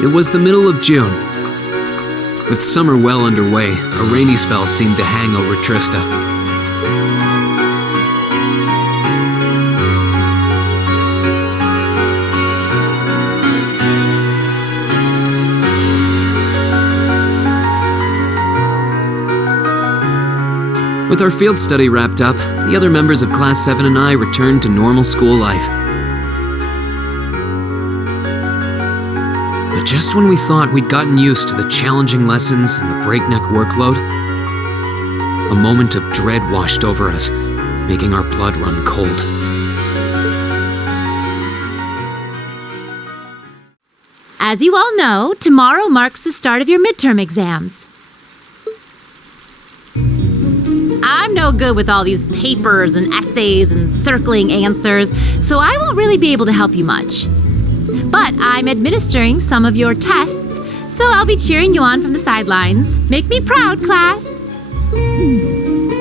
It was the middle of June. With summer well underway, a rainy spell seemed to hang over Trista. With our field study wrapped up, the other members of Class 7 and I returned to normal school life. But just when we thought we'd gotten used to the challenging lessons and the breakneck workload, a moment of dread washed over us, making our blood run cold. As you all know, tomorrow marks the start of your midterm exams. I'm no good with all these papers and essays and circling answers, so I won't really be able to help you much. But I'm administering some of your tests, so I'll be cheering you on from the sidelines. Make me proud, class!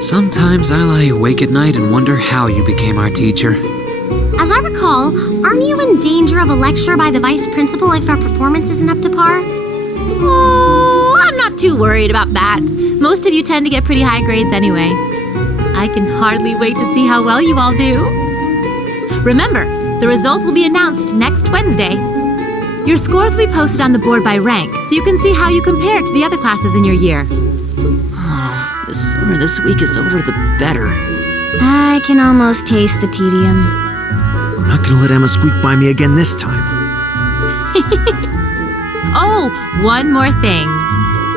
Sometimes I lie awake at night and wonder how you became our teacher. As I recall, aren't you in danger of a lecture by the vice principal if our performance isn't up to par? Oh, I'm not too worried about that. Most of you tend to get pretty high grades anyway. I can hardly wait to see how well you all do. Remember, the results will be announced next Wednesday. Your scores will be posted on the board by rank, so you can see how you compare to the other classes in your year. The sooner this week is over, the better. I can almost taste the tedium. I'm not gonna let Emma squeak by me again this time. Oh, one more thing.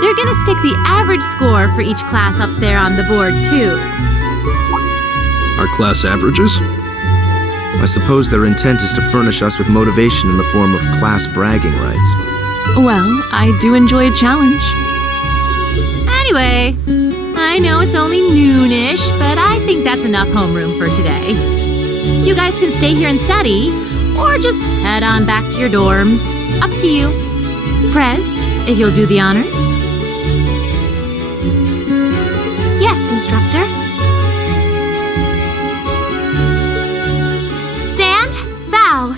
They're gonna stick the average score for each class up there on the board, too. Our class averages? I suppose their intent is to furnish us with motivation in the form of class bragging rights. Well, I do enjoy a challenge. Anyway, I know it's only noonish, but I think that's enough homeroom for today. You guys can stay here and study, or just head on back to your dorms. Up to you. Prez, if you'll do the honors. Yes, instructor. Stand, bow.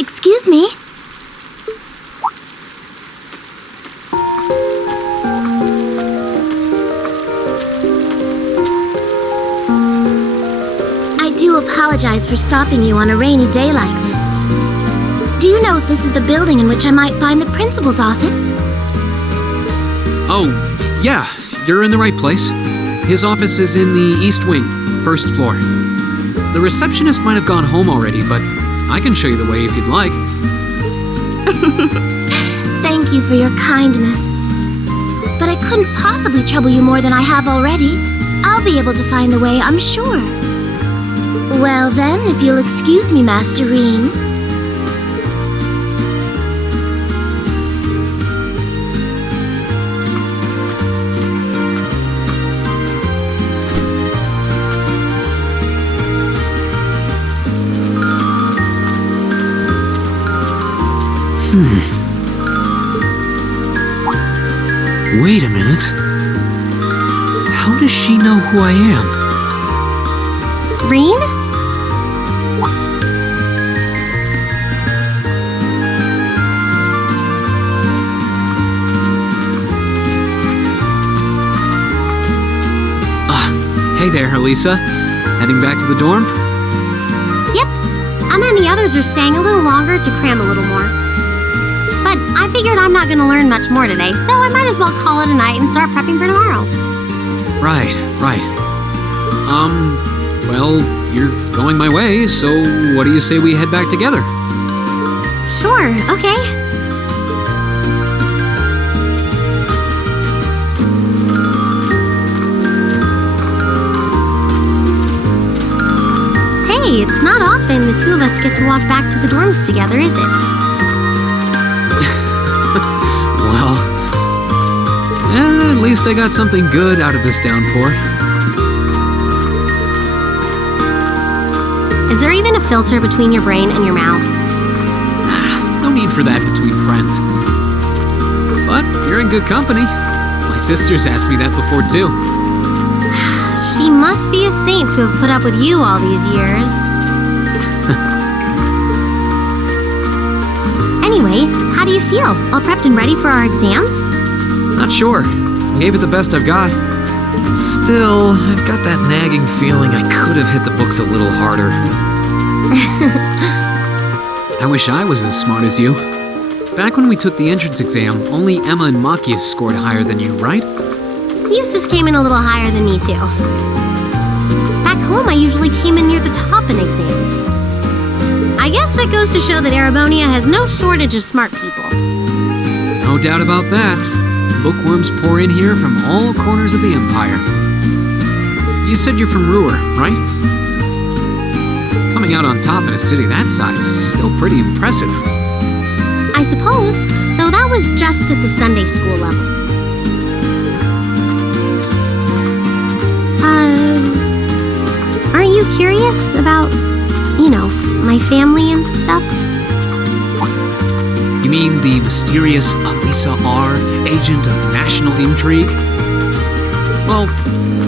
Excuse me? I do apologize for stopping you on a rainy day like this. Do you know if this is the building in which I might find the principal's office? Oh, yeah, you're in the right place. His office is in the East Wing, first floor. The receptionist might have gone home already, but I can show you the way if you'd like. Thank you for your kindness. But I couldn't possibly trouble you more than I have already. I'll be able to find the way, I'm sure. Well then, if you'll excuse me, Master Reen. Wait a minute. How does she know who I am? Reen? Hey there, Elisa. Heading back to the dorm? Yep. Emma and the others are staying a little longer to cram a little more. But I figured I'm not going to learn much more today, so I might as well call it a night and start prepping for tomorrow. Right. Well, you're going my way, so what do you say we head back together? Sure, okay. Hey, it's not often the two of us get to walk back to the dorms together, is it? Well, at least I got something good out of this downpour. Is there even a filter between your brain and your mouth? No need for that between friends. But you're in good company. My sister's asked me that before, too. She must be a saint to have put up with you all these years. Anyway, how do you feel? All prepped and ready for our exams? Not sure. I gave it the best I've got. Still, I've got that nagging feeling I could have hit the books a little harder. I wish I was as smart as you. Back when we took the entrance exam, only Emma and Machias scored higher than you, right? Eustace came in a little higher than me, too. Back home, I usually came in near the top in exams. I guess that goes to show that Arabonia has no shortage of smart people. No doubt about that. Bookworms pour in here from all corners of the Empire. You said you're from Ruhr, right? Coming coming out on top in a city that size is still pretty impressive. I suppose, though that was just at the Sunday school level. Aren't you curious about, my family and stuff? You mean the mysterious Elisa R., agent of national intrigue? Well,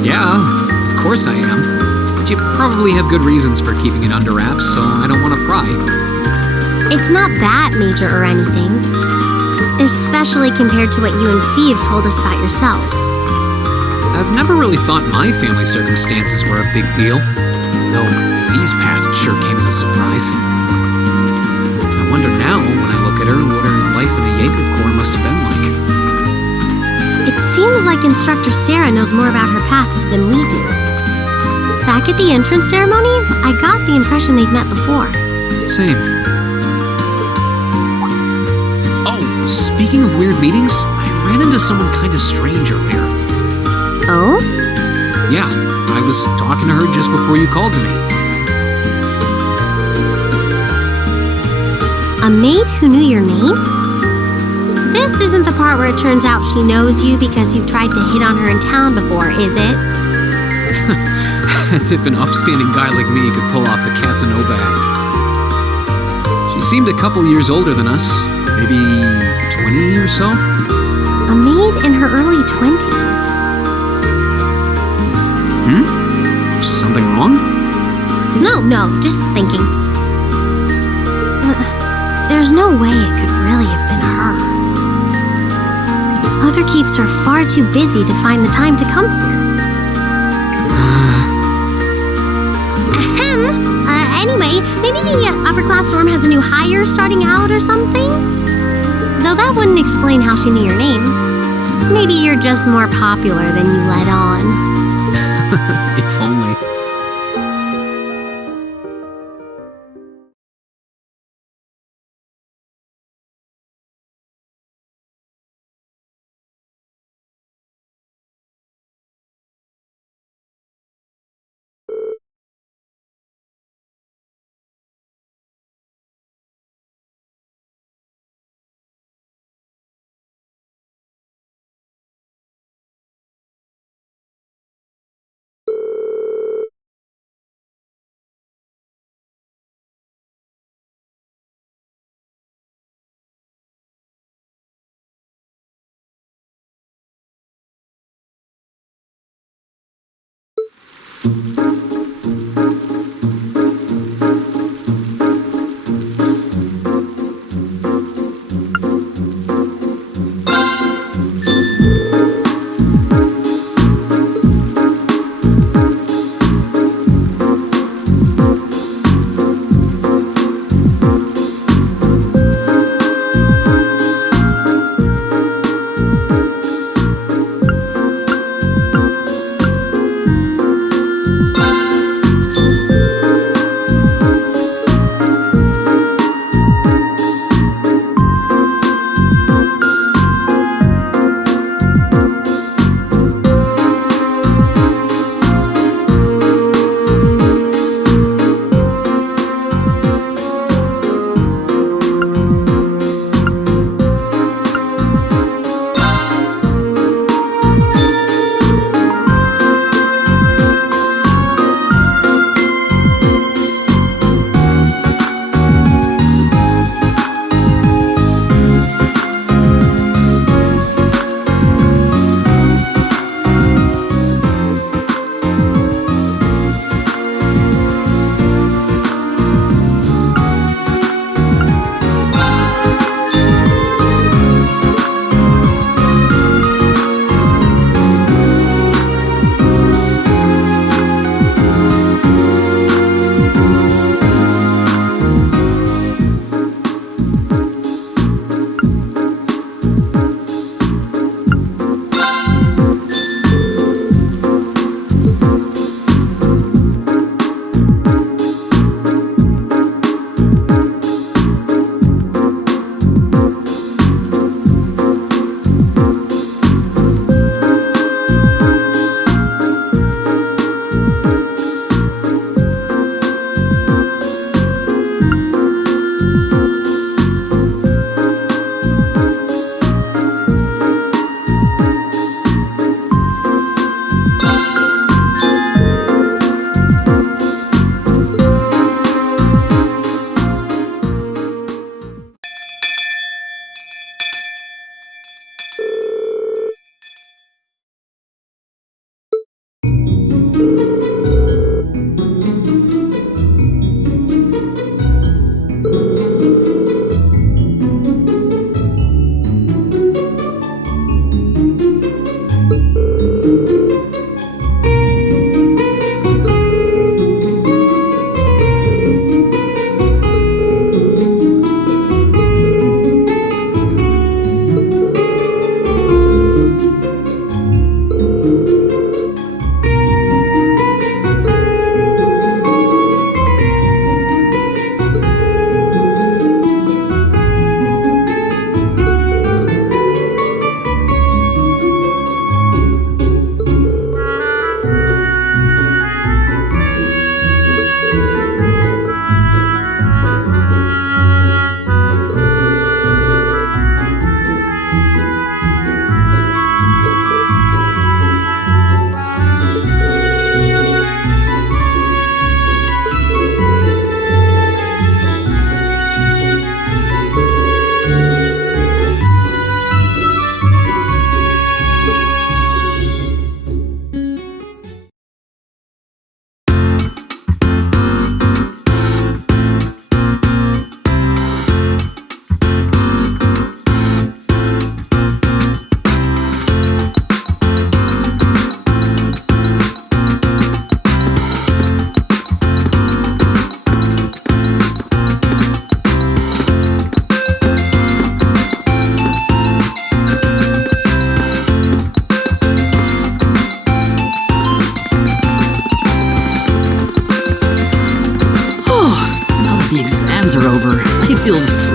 yeah, of course I am. But you probably have good reasons for keeping it under wraps, so I don't want to pry. It's not that major or anything. Especially compared to what you and Fee have told us about yourselves. I've never really thought my family circumstances were a big deal, though Fee's past sure came as a surprise. I wonder now, when I look at her, what her life in a Jaeger Corps must have been like. It seems like Instructor Sarah knows more about her past than we do. Back at the entrance ceremony, I got the impression they'd met before. Same. Oh, speaking of weird meetings, I ran into someone kind of strange earlier. Oh? Yeah, I was talking to her just before you called to me. A maid who knew your name? This isn't the part where it turns out she knows you because you've tried to hit on her in town before, is it? As if an upstanding guy like me could pull off the Casanova act. She seemed a couple years older than us, maybe 20 or so. A maid in her early 20s. Something wrong? No, just thinking. There's no way it could really have been her. Mother keeps her far too busy to find the time to come here. Anyway, maybe the upper class dorm has a new hire starting out or something? Though that wouldn't explain how she knew your name. Maybe you're just more popular than you let on. If only.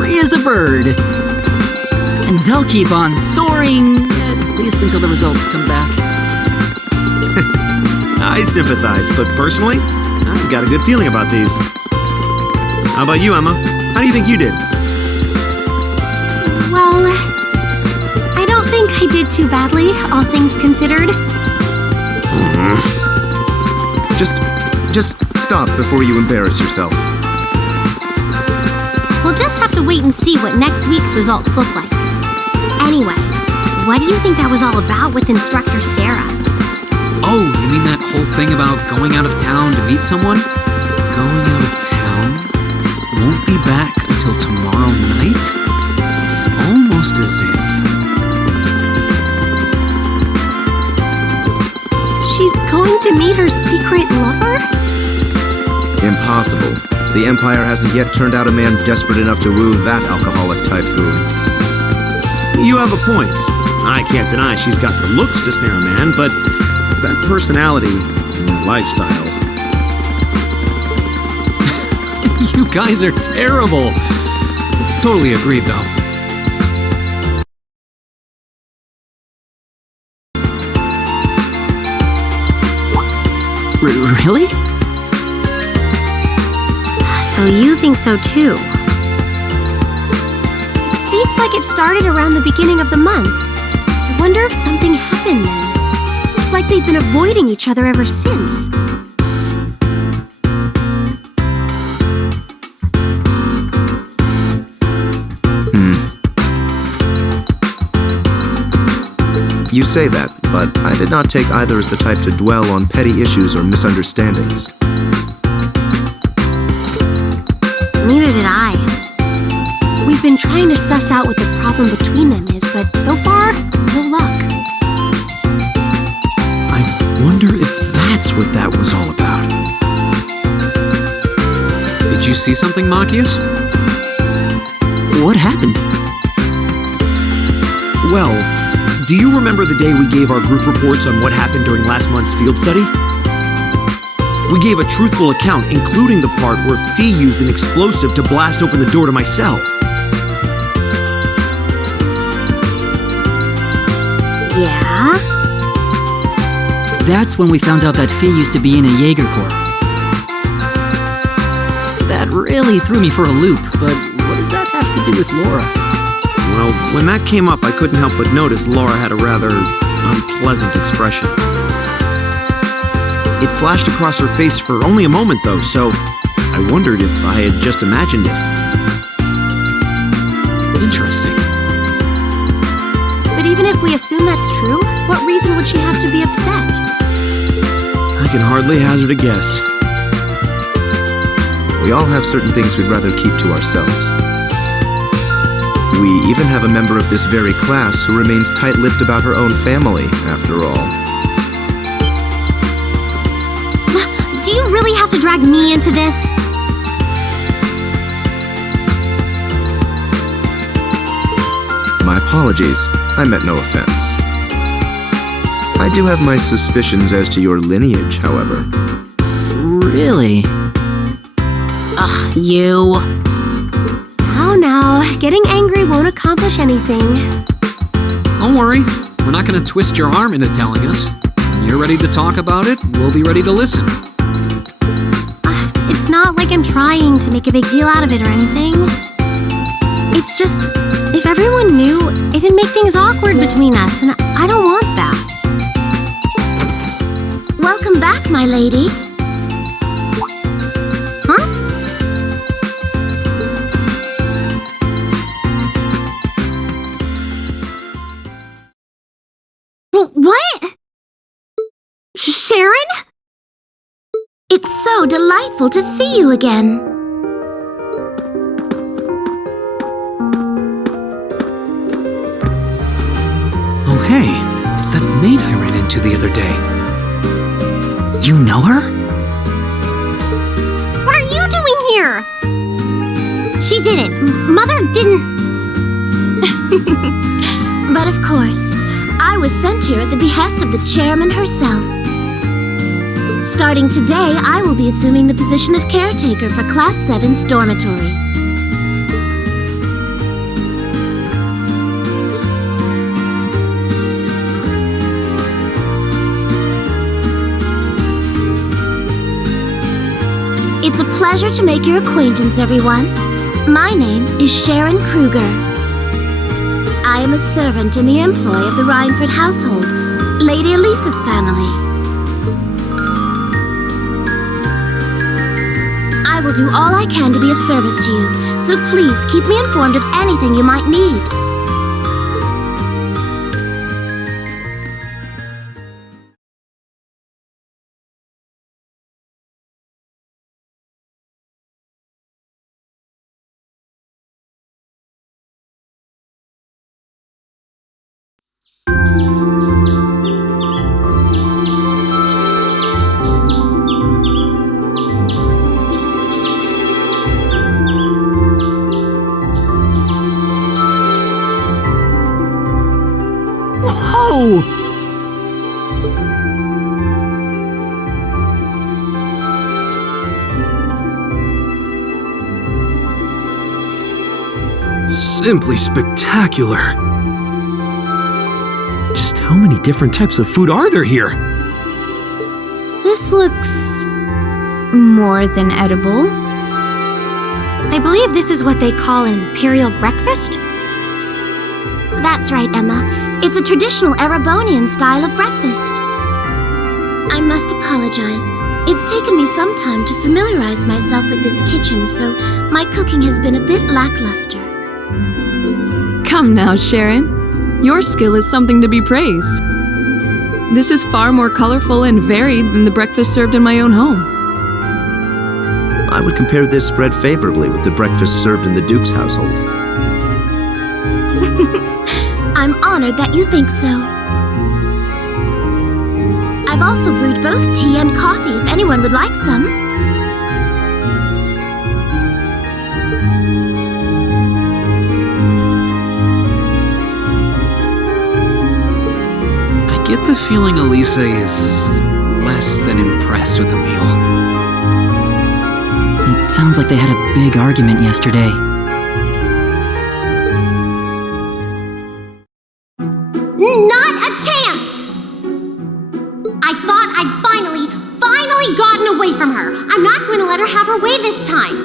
free as a bird. And I'll keep on soaring, at least until the results come back. I sympathize, but personally, I've got a good feeling about these. How about you, Emma? How do you think you did? Well, I don't think I did too badly, all things considered. Just stop before you embarrass yourself. We'll just have to wait and see what next week's results look like. Anyway, what do you think that was all about with Instructor Sarah? Oh, you mean that whole thing about going out of town to meet someone? Going out of town? Won't be back until tomorrow night? It's almost as if... She's going to meet her secret lover? Impossible. The Empire hasn't yet turned out a man desperate enough to woo that alcoholic typhoon. You have a point. I can't deny she's got the looks to snare a man, but that personality and that lifestyle. You guys are terrible. Totally agreed, though. Really? So you think so too? It seems like it started around the beginning of the month. I wonder if something happened then. It's like they've been avoiding each other ever since. You say that, but I did not take either as the type to dwell on petty issues or misunderstandings. Neither did I. We've been trying to suss out what the problem between them is, but so far, no luck. I wonder if that's what that was all about. Did you see something, Machias? What happened? Well, do you remember the day we gave our group reports on what happened during last month's field study? We gave a truthful account, including the part where Fee used an explosive to blast open the door to my cell. Yeah? That's when we found out that Fee used to be in a Jaeger Corps. That really threw me for a loop, but what does that have to do with Laura? Well, when that came up, I couldn't help but notice Laura had a rather unpleasant expression. It flashed across her face for only a moment, though, so I wondered if I had just imagined it. Interesting. But even if we assume that's true, what reason would she have to be upset? I can hardly hazard a guess. We all have certain things we'd rather keep to ourselves. We even have a member of this very class who remains tight-lipped about her own family, after all. Do you really have to drag me into this? My apologies. I meant no offense. I do have my suspicions as to your lineage, however. Really? Ugh, you. Now, getting angry won't accomplish anything. Don't worry. We're not going to twist your arm into telling us. When you're ready to talk about it, we'll be ready to listen. It's not like I'm trying to make a big deal out of it or anything. It's just, if everyone knew, it'd make things awkward between us, and I don't want that. Welcome back, my lady. Huh? What? Sharon? It's so delightful to see you again. Oh, hey. It's that maid I ran into the other day. You know her? What are you doing here? She didn't. Mother didn't. But of course, I was sent here at the behest of the chairman herself. Starting today, I will be assuming the position of caretaker for Class 7's dormitory. It's a pleasure to make your acquaintance, everyone. My name is Sharon Kruger. I am a servant in the employ of the Rhineford household, Lady Elisa's family. I will do all I can to be of service to you, so please keep me informed of anything you might need. Whoa! Simply spectacular. Just how many different types of food are there here? This looks more than edible. I believe this is what they call an imperial breakfast? That's right, Emma. It's a traditional Erebonian style of breakfast. I must apologize. It's taken me some time to familiarize myself with this kitchen, so my cooking has been a bit lackluster. Come now, Sharon. Your skill is something to be praised. This is far more colorful and varied than the breakfast served in my own home. I would compare this spread favorably with the breakfast served in the Duke's household. I'm honored that you think so. I've also brewed both tea and coffee if anyone would like some. I get the feeling Elisa is less than impressed with the meal. It sounds like they had a big argument yesterday. Not a chance! I thought I'd finally gotten away from her. I'm not going to let her have her way this time.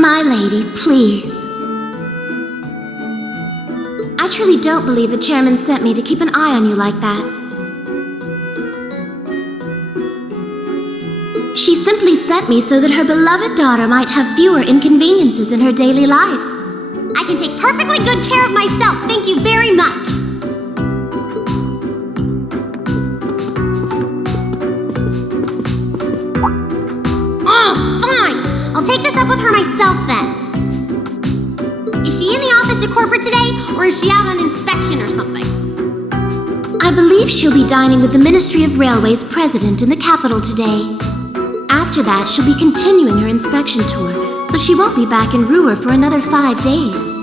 My lady, please. I truly don't believe the chairman sent me to keep an eye on you like that. She simply sent me so that her beloved daughter might have fewer inconveniences in her daily life. I can take perfectly good care of myself, thank you very much. Fine! I'll take this up with her myself then. Is she in the office at corporate today, or is she out on inspection or something? I believe she'll be dining with the Ministry of Railways president in the capital today. After that, she'll be continuing her inspection tour, so she won't be back in Ruhr for another 5 days.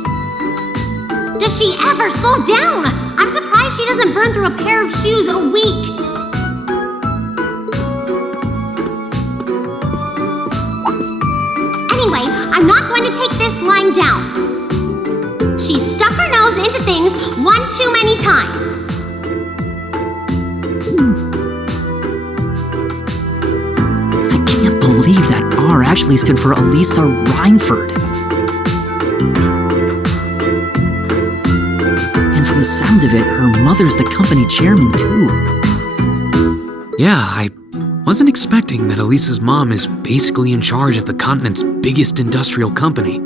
Does she ever slow down? I'm surprised she doesn't burn through a pair of shoes a week. Anyway, I'm not going to take this lying down. She stuck her nose into things one too many times. I can't believe that R actually stood for Elisa Rhineford. And from the sound of it, her mother's the company chairman too. Yeah, I wasn't expecting that Elisa's mom is basically in charge of the continent's biggest industrial company.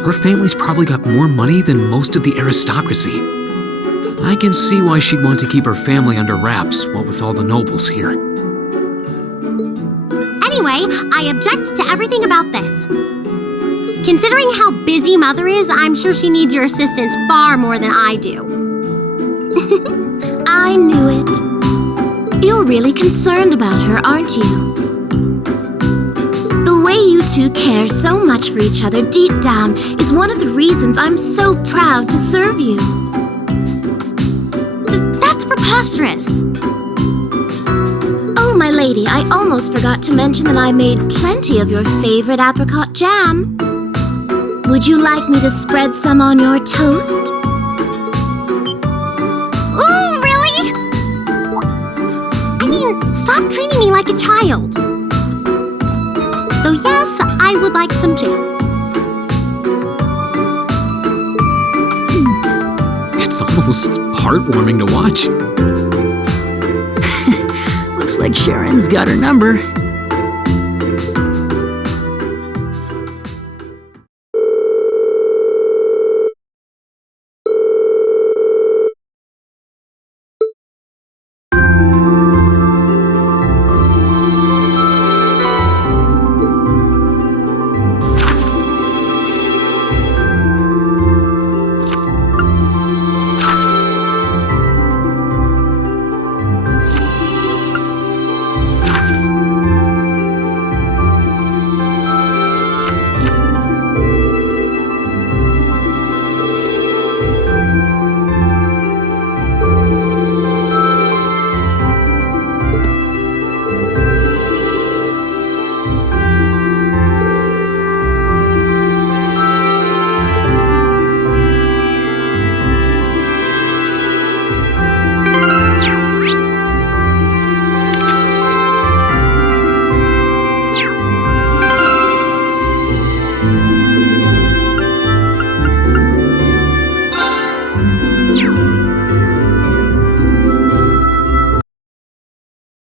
Her family's probably got more money than most of the aristocracy. I can see why she'd want to keep her family under wraps, what with all the nobles here. Anyway, I object to everything about this. Considering how busy Mother is, I'm sure she needs your assistance far more than I do. I knew it. You're really concerned about her, aren't you? The way you two care so much for each other deep down is one of the reasons I'm so proud to serve you. That's preposterous. Oh, my lady, I almost forgot to mention that I made plenty of your favorite apricot jam. Would you like me to spread some on your toast? Ooh, really? I mean, stop treating me like a child. like some jam. It's almost heartwarming to watch. Looks like Sharon's got her number.